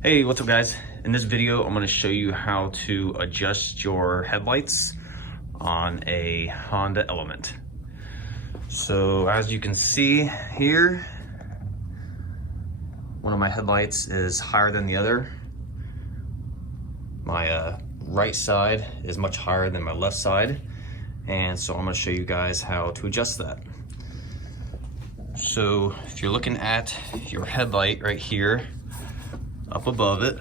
Hey, what's up guys? In this video, I'm gonna show you how to adjust your headlights on a Honda Element. So as you can see here, one of my headlights is higher than the other. My right side is much higher than my left side. And so I'm gonna show you guys how to adjust that. So if you're looking at your headlight right here, up above it,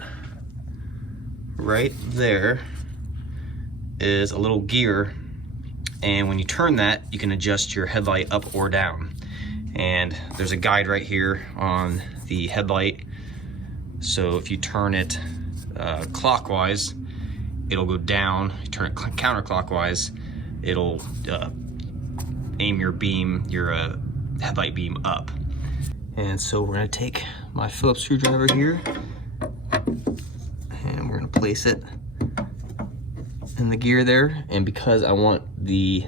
right there is a little gear, and when you turn that you can adjust your headlight up or down. And there's a guide right here on the headlight, so if you turn it clockwise it'll go down, you turn it counterclockwise it'll aim your beam, your headlight beam up. And so we're going to take my Phillips screwdriver here and we're going to place it in the gear there. And because I want the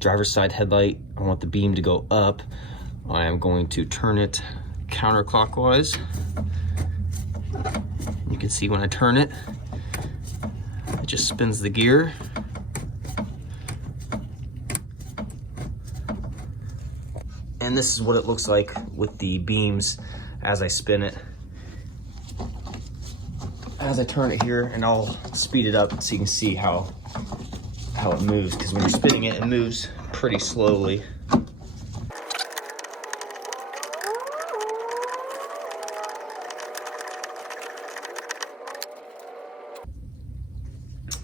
driver's side headlight, I want the beam to go up, I am going to turn it counterclockwise. You can see when I turn it, it just spins the gear. And this is what it looks like with the beams as I spin it. As I turn it here, and I'll speed it up so you can see how it moves, because when you're spinning it, it moves pretty slowly.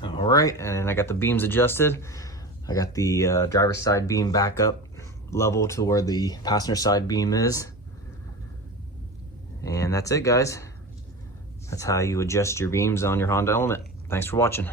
All right, and I got the beams adjusted. I got the driver's side beam back up level to where the passenger side beam is. And that's it, guys. That's how you adjust your beams on your Honda Element. Thanks for watching.